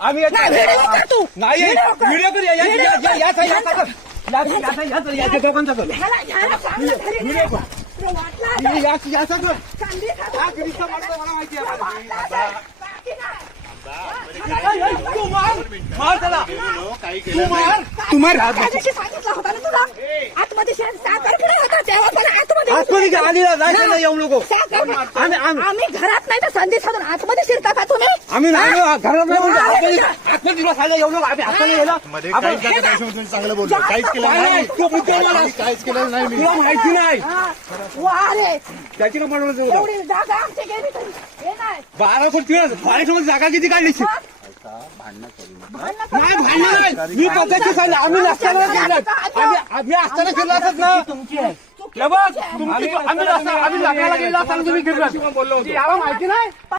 आम्ही नाही व्हिडिओ कर याचा दोघांचा कर याचा कर मला माहिती आहे मार त्याला तुम्हाला आतमध्ये आलेला जायचं नाही येऊ नको आम्ही घरात नाही तर संधी साधून आतमध्ये शिरता का तुम्ही? आम्ही नाही घरात नाही आतमध्ये दिवस खायला येऊ नको आम्ही हाताने गेला चांगलं बोलतो काहीच केलं नाही काहीच केलं नाही मी तुला माहिती नाही वारे त्याची ना बनवलं एवढी जागा आमची गेली तरी हे नाही 12 कोटी जागा किती काढली मी पद्धती सांगितलं आम्ही नसताना केलं आम्ही असताना केलं असत ना तुमची आम्ही लागायला गेला असताना तुम्ही बोललो याला माहिती नाही